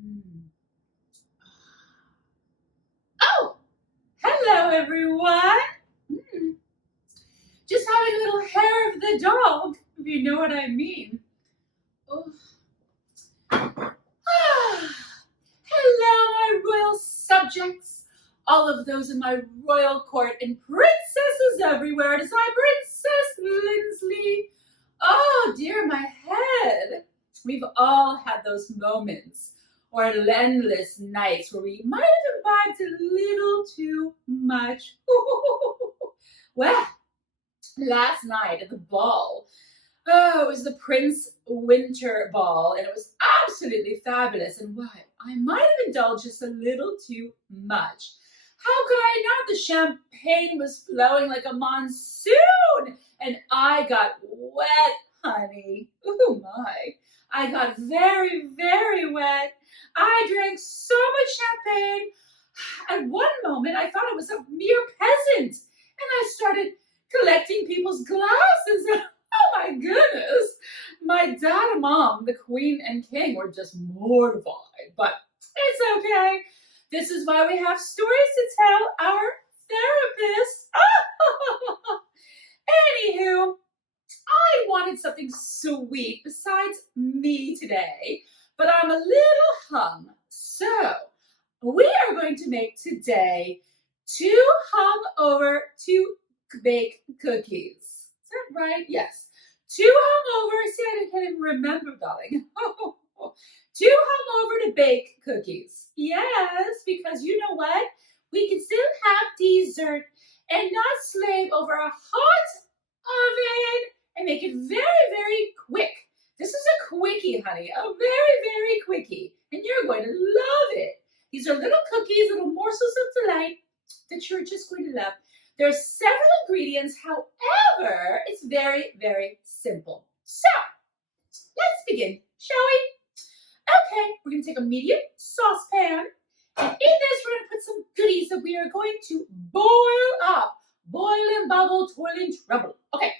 Mm. Oh, hello everyone. Mm. Just having a little hair of the dog, if you know what I mean. Oh. Hello, my royal subjects, all of those in my royal court and princesses everywhere. It is I, Princess Lindsley. Oh dear, my head. We've all had those moments or endless nights where we might have imbibed a little too much. Well, last night at the ball, oh, it was the Prince Winter Ball, and it was absolutely fabulous. And why? I might have indulged just a little too much. How could I not? The champagne was flowing like a monsoon, and I got wet, honey. Oh my. I got very, very wet. I drank so much champagne. At one moment, I thought I was a mere peasant, and I started collecting people's glasses. Oh my goodness. My dad and mom, the queen and king, were just mortified, but it's okay. This is why we have stories to tell our therapist. Anywho, I wanted something sweet besides me today, but I'm a little hung. So we are going to make today 2 hungover to bake cookies. Is that right? Yes. 2 hungover. See, I can't even remember, darling. 2 hungover to bake cookies. Yes, because you know what? We can still have dessert and not slave over a hot oven and make it very, very quick. This is a quickie, honey. A very, very quickie. And you're going to love it. These are little cookies, little morsels of delight that you're just going to love. There are several ingredients, however, it's very, very simple. So, let's begin, shall we? Okay, we're going to take a medium saucepan, and in this we're going to put some goodies that we are going to boil up. Boil and bubble, toil and trouble. Okay,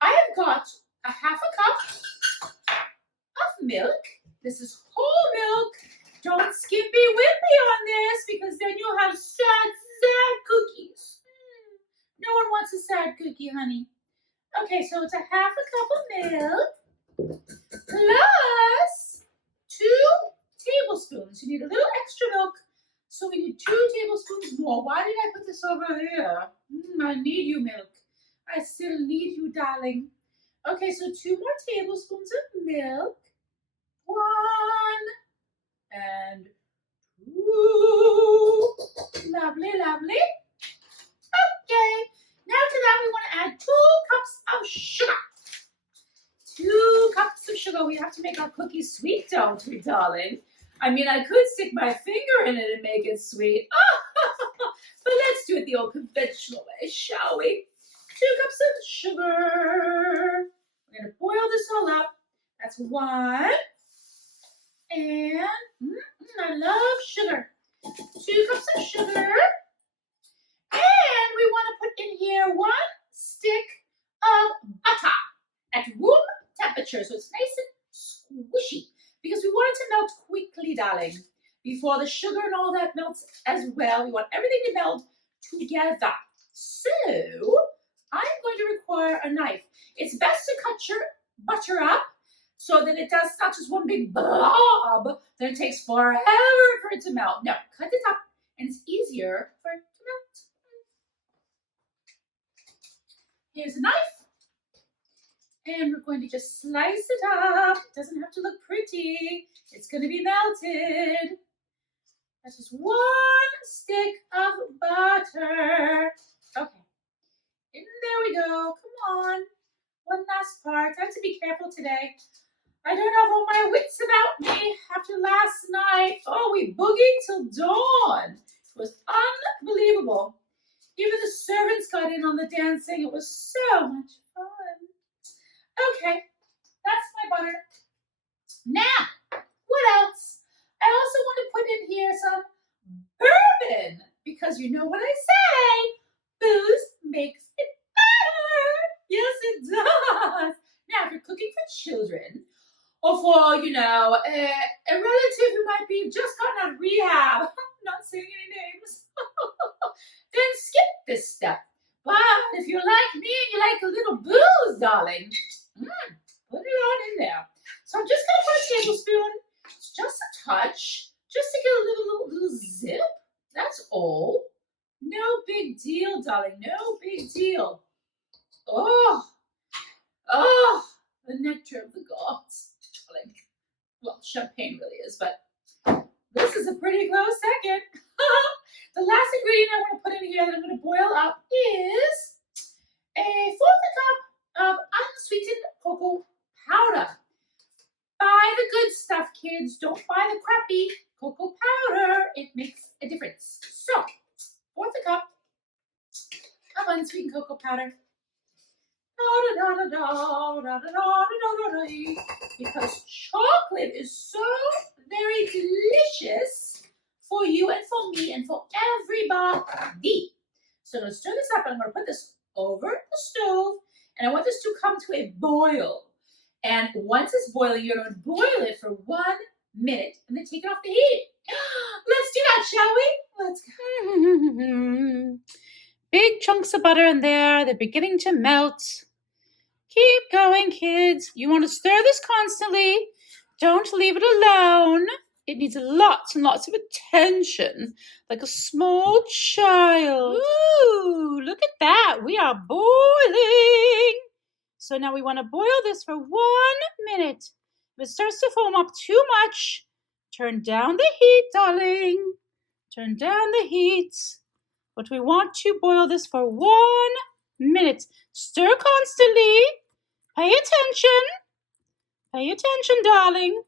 I have got a half a cup of milk. This is whole milk. Don't skimpy wimpy on this because then you'll have sad cookies. No one wants a sad cookie, honey. Okay, so it's a half a cup of milk plus 2 tablespoons. You need a little extra milk, so we need 2 tablespoons more. Why did I put this over here? I need you, milk. I still need you, darling. Okay, so 2 more tablespoons of milk. 1 and 2. Lovely, lovely. Okay, now to that we want to add 2 cups of sugar. 2 cups of sugar. We have to make our cookies sweet, don't we, darling? I mean, I could stick my finger in it and make it sweet. But let's do it the old conventional way, shall we? 2 cups of sugar. We're going to boil this all up. That's 1. And I love sugar. 2 cups of sugar. And we want to put in here 1 stick of butter at room temperature. So it's nice and squishy because we want it to melt quickly, darling. Before the sugar and all that melts as well, we want everything to melt together. So I'm going to require a knife. It's best to cut your butter up so that it does not just one big blob, then it takes forever for it to melt. No, cut it up and it's easier for it to melt. Here's a knife. And we're going to just slice it up. It doesn't have to look pretty. It's going to be melted. That's just 1 stick of butter. Okay. And there we go. Come on. One last part. I have to be careful today. I don't have all my wits about me after last night. Oh, we boogied till dawn. It was unbelievable. Even the servants got in on the dancing. It was so much fun. Okay, that's my butter. Now, what else? I also want to put in here some bourbon because you know what I say, booze makes it better. Yes, it does. Now, if you're cooking for children or for, a relative relative who might be just gotten out of rehab, I'm not saying any names, then skip this step. But if you're like me and you like a little booze, darling, put it on in there. So I'm just going to put a tablespoon, it's just a touch, just to get a little zip. That's all. No big deal, darling. No big deal. Oh, the nectar of the gods, darling. Well, champagne really is, but this is a pretty close second. The last ingredient I want to put in here that I'm going to boil up is a 1/4 cup of unsweetened cocoa powder. Buy the good stuff, kids. Don't buy the crappy cocoa powder. It makes a difference. So, 1/4 cup of unsweetened cocoa powder. Because chocolate is so very delicious for you and for me and for everybody. So I'm going to stir this up and I'm going to put this over the stove and I want this to come to a boil. And once it's boiling, you're going to boil it for 1 minute and then take it off the heat. Let's do that, shall we? Let's go. Big chunks of butter in there. They're beginning to melt. Keep going, kids. You want to stir this constantly. Don't leave it alone. It needs lots and lots of attention, like a small child. Ooh, look at that. We are boiling. So now we want to boil this for 1 minute. If it starts to foam up too much, turn down the heat, darling. Turn down the heat. But we want to boil this for 1 minute. Stir constantly. Pay attention. Pay attention, darling.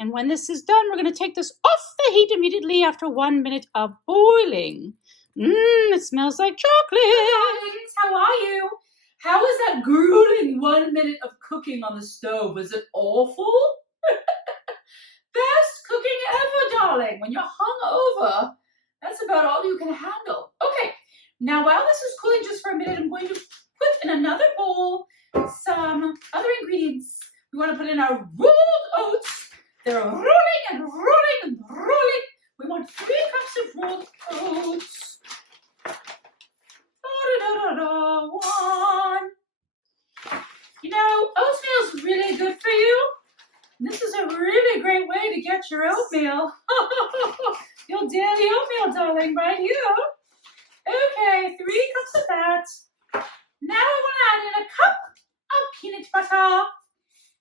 And when this is done, we're going to take this off the heat immediately after 1 minute of boiling. It smells like chocolate. Hi, darlings. How are you? How was that grueling 1 minute of cooking on the stove? Was it awful? Best cooking ever, darling. When you're hungover, that's about all you can handle. Okay, now while this is cooling just for a minute, I'm going to put in another bowl some other ingredients. We want to put in our rolled oats. They're rolling and rolling and rolling. We want 3 cups of rolled oats. One. You know, oatmeal is really good for you. This is a really great way to get your oatmeal. Your daily oatmeal, darling, right here. Okay, 3 cups of that. Now I want to add in a cup of peanut butter.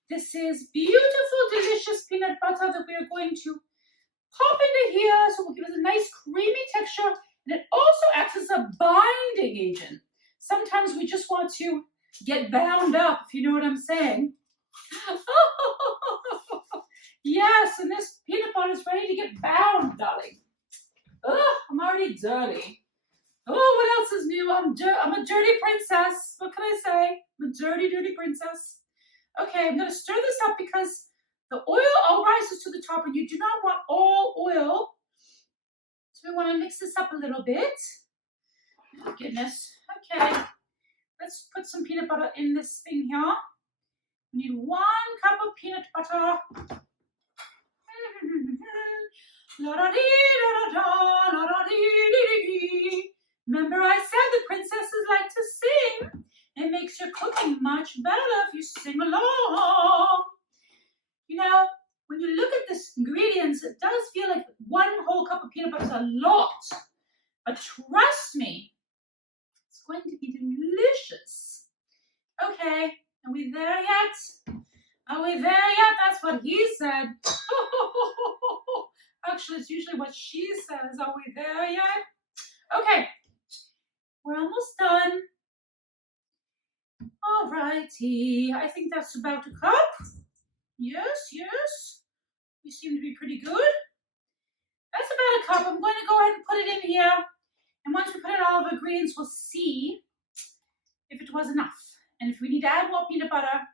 This is beautiful, delicious peanut butter that we are going to pop into here. So we'll give it a nice creamy texture. And it also acts as a binding agent. Sometimes we just want to get bound up, if you know what I'm saying. Yes, and this peanut butter is ready to get bound, darling. I'm already dirty. Oh, what else is new? I'm a dirty princess. What can I say? I'm a dirty, dirty princess. Okay, I'm going to stir this up because the oil all rises to the top and you do not want all oil. So we want to mix this up a little bit. Oh, goodness. Okay, let's put some peanut butter in this thing here. We need 1 cup of peanut butter. Remember I said the princesses like to sing. It makes your cooking much better if you sing along. You know, when you look at the ingredients, it does feel like 1 whole cup of peanut butter is a lot. But trust me, it's going to be delicious. Okay, are we there yet? Are we there yet? That's what he said. Actually, it's usually what she says. Are we there yet? Okay, we're almost done. All righty, I think that's about a cup. Yes, yes. We seem to be pretty good. That's about a cup. I'm going to go ahead and put it in here. And once we put in all of the ingredients, we'll see if it was enough. And if we need to add more peanut butter,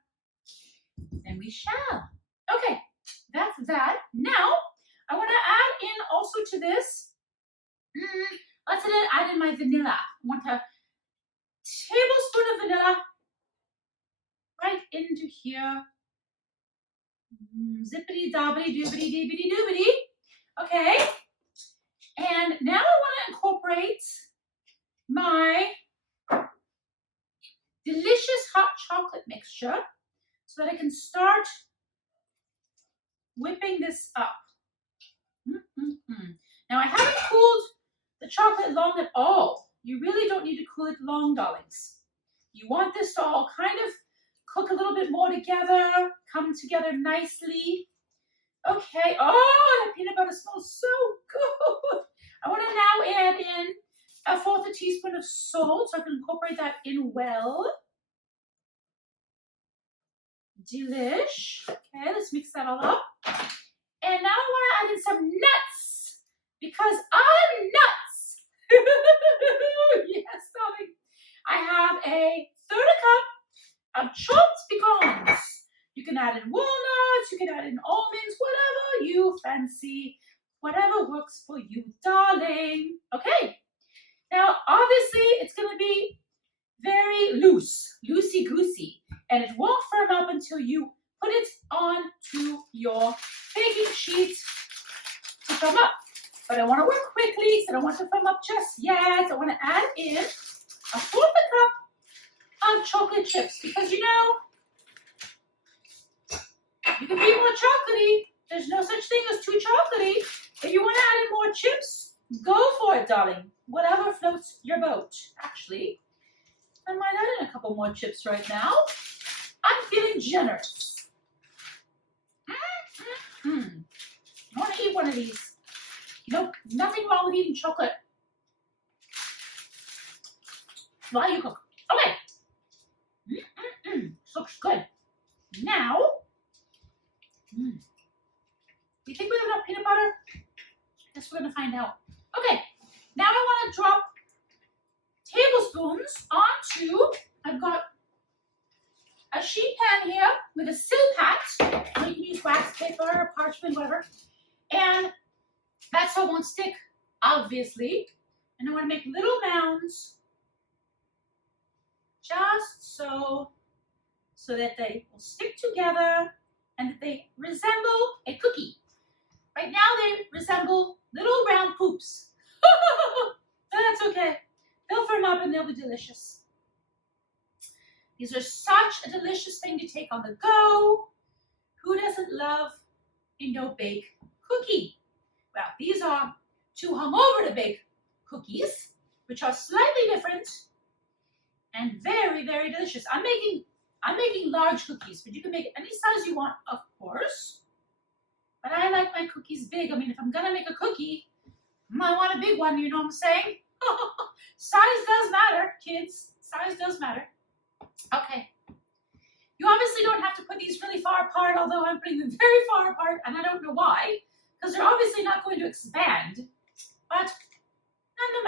then we shall. Okay, that's that. Now, I want to add in also to this, let's add in my vanilla. I want a tablespoon of vanilla right into here. Zippity dobbity doobity deebity doobity. Okay. And now I want to incorporate my delicious hot chocolate mixture so that I can start whipping this up. Now I haven't cooled the chocolate long at all. You really don't need to cool it long, darlings. You want this to all kind of cook a little bit more together, come together nicely. Okay, oh, the peanut butter smells so good. I want to now add in a 1/4 teaspoon of salt so I can incorporate that in well. Delish. Okay, let's mix that all up. And now I want to add in some nuts because I'm nuts. Yes, darling. I have a 1/3 cup of chopped pecans. You can add in walnuts, you can add in almonds, whatever you fancy, whatever works for you, darling. Okay. Now, obviously, it's going to be very loose, loosey-goosey, and it won't firm up until you put it onto your baking sheet to firm up. But I want to work quickly, so I don't want to firm up just yet. I want to add in a 1/4 cup of chocolate chips because, you know, you can be more chocolatey. There's no such thing as too chocolatey. If you want to add in more chips, go for it, darling. Whatever floats your boat. Actually, I might add in a couple more chips right now. I'm feeling generous. I want to eat one of these. You know, nothing wrong with eating chocolate while you cook. Okay. Looks good. Now, do you think we have enough peanut butter? Guess we're going to find out. Okay. Now I want to drop tablespoons onto, I've got a sheet pan here with a silpat. You can use wax paper, parchment, whatever. And that so it won't stick, obviously. And I want to make little mounds just so that they will stick together and that they resemble a cookie. Right now they resemble little round poops. But that's okay. They'll firm up and they'll be delicious. These are such a delicious thing to take on the go. Who doesn't love a no-bake cookie? Well, these are too hungover to bake cookies, which are slightly different and very, very delicious. I'm making large cookies, but you can make it any size you want, of course. But I like my cookies big. I mean, if I'm gonna make a cookie, I want a big one, you know what I'm saying? Size does matter, kids. Size does matter. Okay. You obviously don't have to put these really far apart, although I'm putting them very far apart, and I don't know why, because they're obviously not going to expand. But none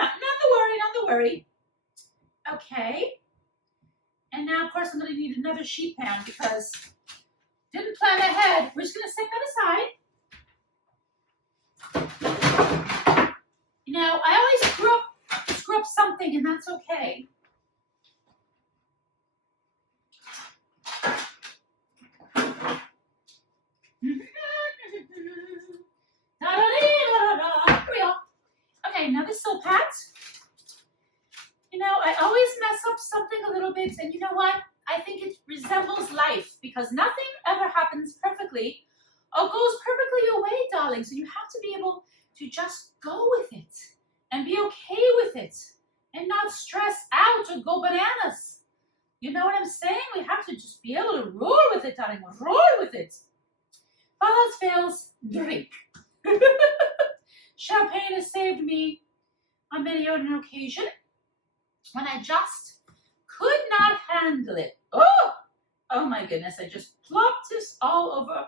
the worry. Okay. And now, of course, I'm going to need another sheet pan because didn't plan ahead. We're just going to set that aside. You know, I always screw up something, and that's okay. Here we go. Okay, now this silpat. You know, I always mess up something a little bit, and you know what? I think it resembles life because nothing ever happens perfectly or goes perfectly your way, darling. So you have to be able to just go with it and be okay with it and not stress out or go bananas. You know what I'm saying? We have to just be able to roll with it, darling. Roll with it. If all else fails, drink. Champagne has saved me on many an occasion when I just could not handle it. Oh my goodness, I just plopped this all over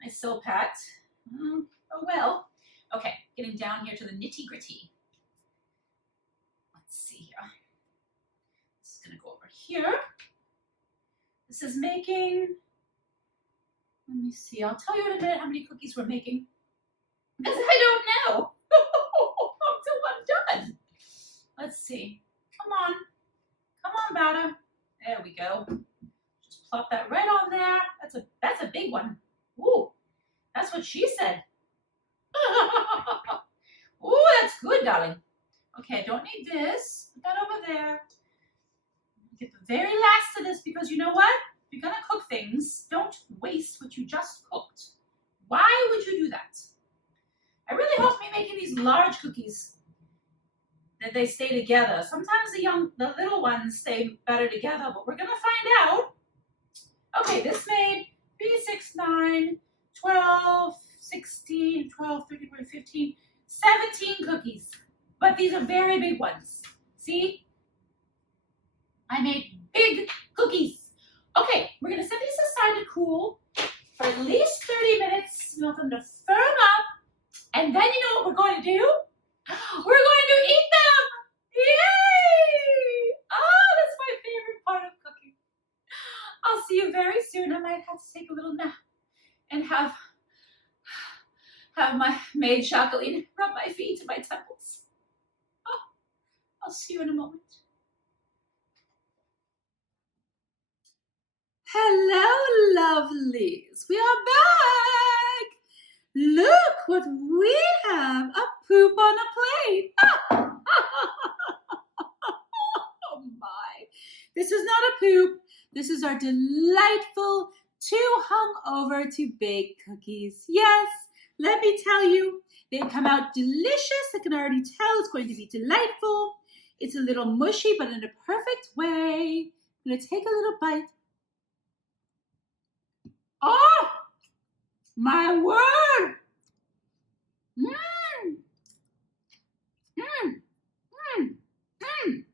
my silpat. Oh well. Okay, getting down here to the nitty gritty. Let's see here. This is gonna go over here. This is making, let me see, I'll tell you in a minute how many cookies we're making. Because I don't know until I'm done. Let's see. Come on, Bada. There we go. Just plop that right on there. That's a big one. Ooh, that's what she said. Ooh, that's good, darling. Okay, I don't need this. Put that over there. Get the very last of this because you know what? If you're gonna cook things, don't waste what you just cooked. Why would you do that? I really hope me making these large cookies that they stay together. Sometimes the little ones stay better together, but we're gonna find out. Okay, this made 3, 6, 9, 12, 16, 12, 13, 14, 15, 17 cookies. But these are very big ones. See? I made big cookies. Okay, we're gonna set these aside to cool for at least 30 minutes. We want them to firm up. And then you know what we're going to do? We're going to eat them! Yay! Oh, that's my favorite part of cooking. I'll see you very soon. I might have to take a little nap and have my maid Jacqueline rub my feet and my temples. Oh, I'll see you in a moment. Hello, lovelies. We are back. Look what we have. A poop on a plate. Oh my. This is not a poop. This is our delightful too hungover to bake cookies. Yes, let me tell you, they come out delicious. I can already tell it's going to be delightful. It's a little mushy, but in a perfect way. I'm going to take a little bite. Oh, my word. Mmm. Mmm. Mmm. Mmm.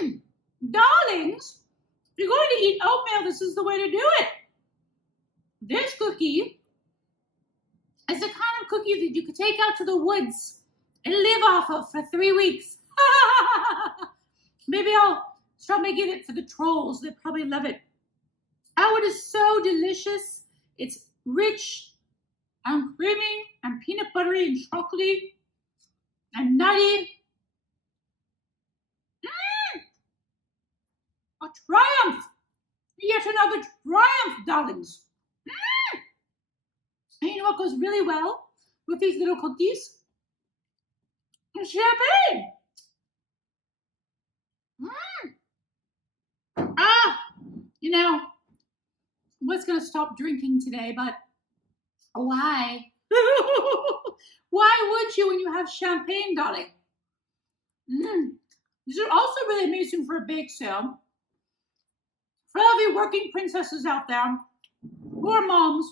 Mmm. Darlings, if you're going to eat oatmeal, this is the way to do it. This cookie is the kind of cookie that you could take out to the woods and live off of for 3 weeks. Maybe I'll start making it for the trolls. They probably love it. Oh, it is so delicious. It's rich and creamy and peanut buttery and chocolatey and nutty. A triumph! Yet another triumph, darlings. And you know what goes really well with these little cookies? Champagne. You know, I was going to stop drinking today, but why? Why would you when you have champagne, darling? These are also really amazing for a bake sale. For all of you working princesses out there, or moms,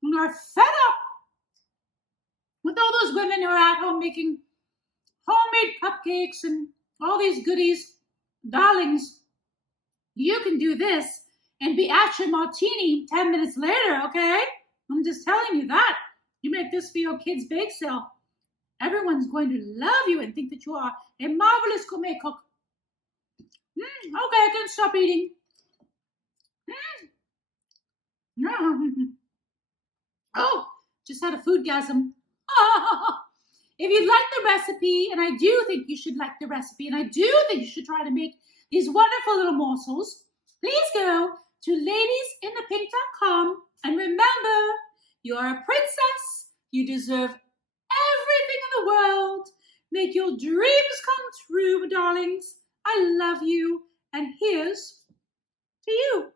who are fed up with all those women who are at home making homemade cupcakes and all these goodies, darlings, you can do this and be at your martini 10 minutes later, okay? I'm just telling you that. You make this for your kids' bake sale. Everyone's going to love you and think that you are a marvelous gourmet cook. Okay, I can stop eating. Oh, just had a foodgasm. If you'd like the recipe, and I do think you should like the recipe, and I do think you should try to make these wonderful little morsels, please go to ladiesinthepink.com and remember, you are a princess. You deserve everything in the world. Make your dreams come true, darlings. I love you, and here's to you.